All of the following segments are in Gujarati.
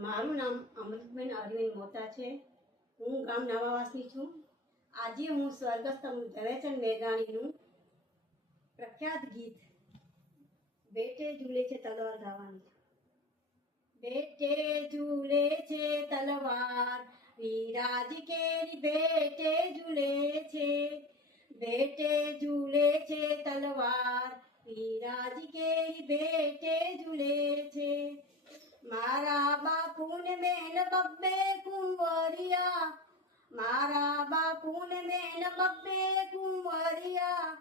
મારું નામ અમૃતબેન અરવિંદ મોતા છે. હું ગામ નવાવાસની છું. આજે હું સ્વર્ગસ્થ ઝવેરચંદ મેઘાણીનું પ્રખ્યાત ગીત બેટે ઝૂલે છે તલવાર ગાવાનું. બેટે ઝૂલે છે તલવાર, વિરાજ કેરી બેટે ઝૂલે છે. બેટે ઝૂલે છે તલવાર, વિરાજ કેરી બેટે ઝૂલે છે. મારા બબ્બે કુંવરિયા. મારા બાપુને મેન બબ્બે કુંવરિયા.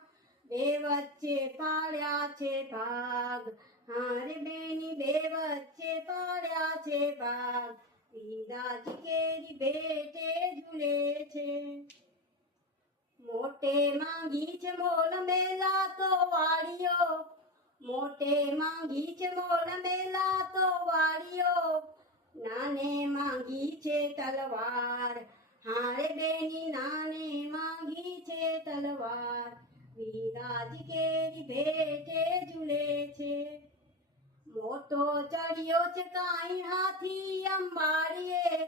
બે વચ્ચે પાડ્યા છે ભાગ. હારે બેની બે વચ્ચે પાડ્યા છે ભાગ. વિરાજ કેરી બેટે ઝૂલે છે. મોટે માંગી છે મોલ મેલા તો વાળીઓ મોટે માંગી છે મોલ મેલા તો નાને માંગી છે તલવાર. હારે બેની નાને માંગી છે તલવાર. વિરાજ કેરી ભેટે ઝૂલે છે. મોટો ચડ્યો છે કાંઈ હાથી અંબાડીએ.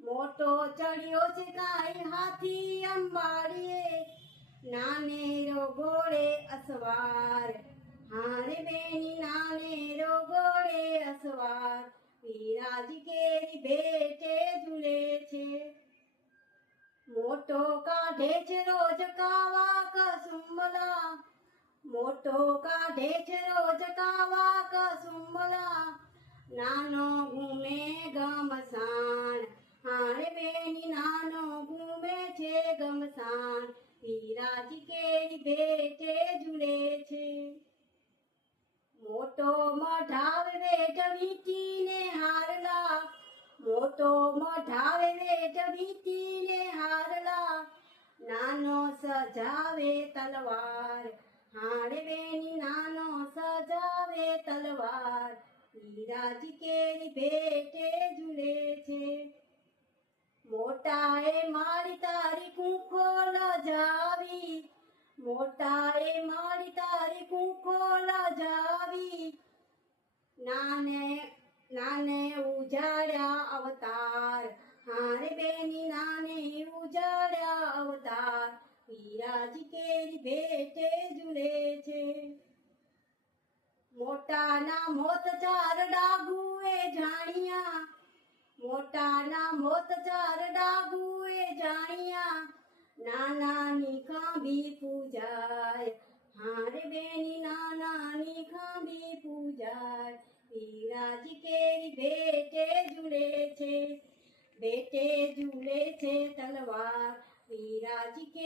મોટો ચડ્યો છે કાંઈ હાથી અંબાડીએ. નાને રો ગોળે અસવાર. હારે બેની નાને રો ગોળે અસવાર વિરાજ કેરી ભેટે ઝૂલે છે. મોટો કાઢે છે રોજ કાવા કસુંબલા. મોટો કાઢે છે રોજ કાવા કસુંબલા. નાનો ઘૂમે ગમસાણ. હારે બેની નાનો ઘૂમે છે ગમસાણ. વિરાજ કેરી ભેટે છે. મોટો મઢાવે મોટો મઢાવે વેઠ વીટીને હારલા. નાનો સજાવે તલવાર. હાડે બેની નાનો સજાવે તલવાર. વિરાજ કેરી ભેટે ઝૂલે છે. મોટાએ મારી તારી કુંખો લજાવી મોટાએ મારી તારી કુંખો વિરાજ કેરી ભેટે ઝૂલે છે. મોટાના મોત ચાર ડાગુએ જાણ્યા. મોટાના મોત ચાર ડાગુએ જાણ્યા. નાનાની ખાંભી પૂજાય. હારે બેની નાનાની ખાંભી પૂજાય. વિરાજ કેરી ભેટે ઝૂલે છે. બેટે ઝૂલે છે તલવાર. વિરાજ કે